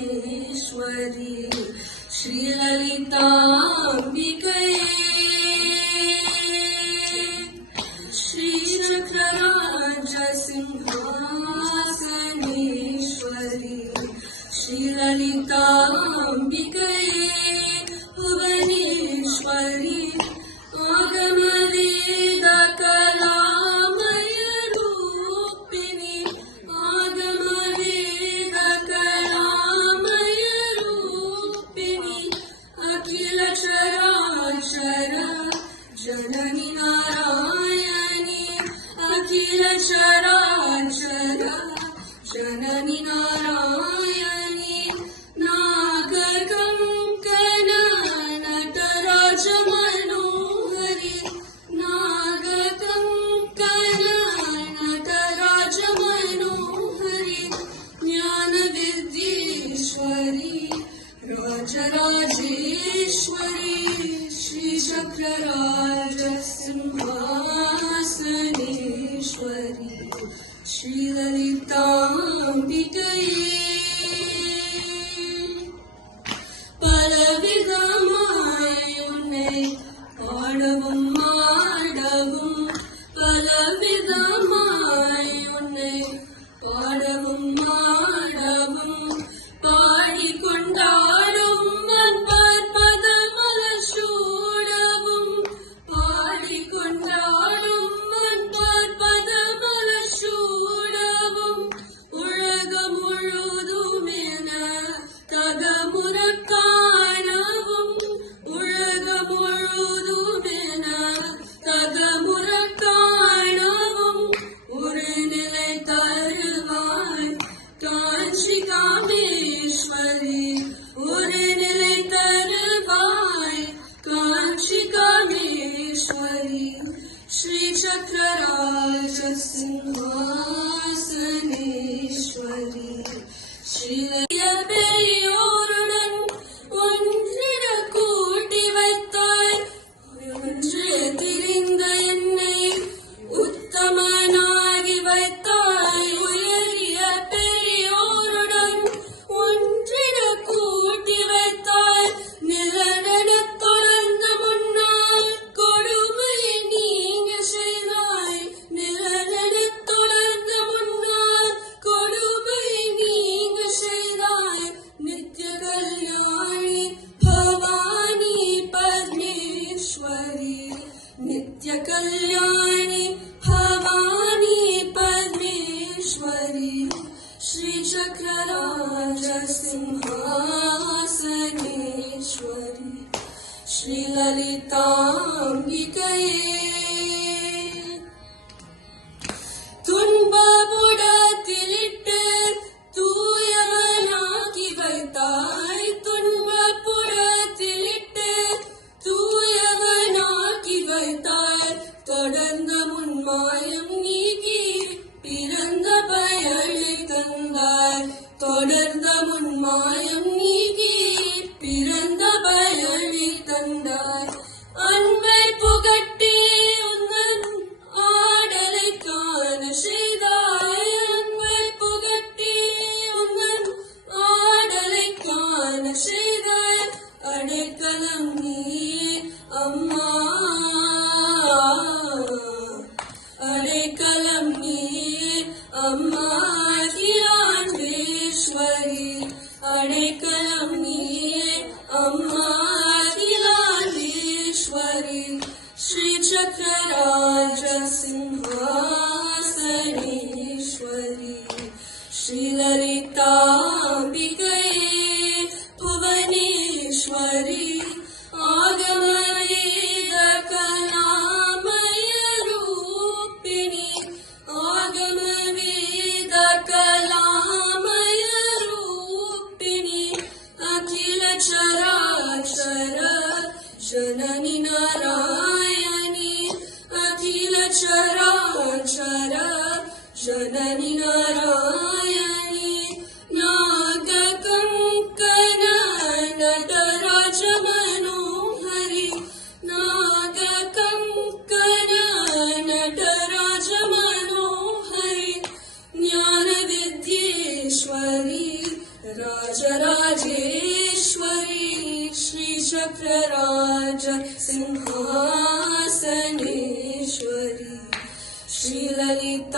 सिंहासनेश्वरी श्रीललिताम्बिके श्रीचक्रराजसिंहासनेश्वरी श्रीललिताम्बिके भुवनेश्वरी जननी नारायणी अखिल चराचर जननी नारायणी नागकंकण नटराज मनोहरी नागकंकण नटराज मनोहरी ज्ञान विद्येश्वरी राजराजेश्वरी श्रीचक्रराज सिंहासनेश्वरी श्रीललिताम्बिके பலவிதமாய் உன்னை பாடவும் ஆடவும் பலவிதமாய் உன்னை பாடவும் ஆடவும் பாடிக்கொண்டாடும் श्रीचक्रराज सिंहासनेश्वरी श्रीललिताम्बिके ஒன்றிட கூட்டி வைத்தாய் ஒன்று திரிந்த என்னை உத்தமனாகி வைத்தாய் உயரிய பெரியோருடன் ஒன்றிட கூட்டி வைத்தாய் நிலநட தொடர்ந்து முன்னால் கொடுமையை நீங்க செய்தாய் நிலநட தொடர்ந்து முன்னால் கொடுமையை நீங்க செய்தாய் நித்ய கல்யாணி भवानी परमेश्वरी नित्य कल्याणी भवानी परमेश्वरी श्रीचक्रराज सिंहासनेश्वरी श्रीललिताम्बिके துன்பபுடத்திலிட்டு தூயவனாக்கி வைத்தாய் துன்பபுடத்திலிட்டு தூயவனாக்கி வைத்தாய் தொடர்ந்த முன்மாயம் நீக்கி பிறந்த பயனை தந்தாய் தொடர்ந்த முன்மாயம் நீக்கி பிறந்த பயனை தந்தாய் அன்பை புகட்டி உந்தன் ஆடலை காண செய்தாய் அன்பை புகட்டி உந்தன் ஆடலை காண செய்தாய் அடைக்கலம் நீ அம்மா அடைக்கலம் நீ அம்மா அகிலாண்டேஸ்வரி அடைக்கலம் நீ அம்மா अखिलांडेश्वरी श्रीचक्रराज सिंहासनेश्वरी श्रीललिताम्बिके भुवनेश्वरी आगमवेद कलामय रूपिणी आगमवेद कलामय रूपिणी अखिल चराचर जननी नारायणी अखिल चराचर जननी नारायणी राजराजेश्वरी श्रीचक्रराज सिंहासनेश्वरी श्रीललिताम्बिकये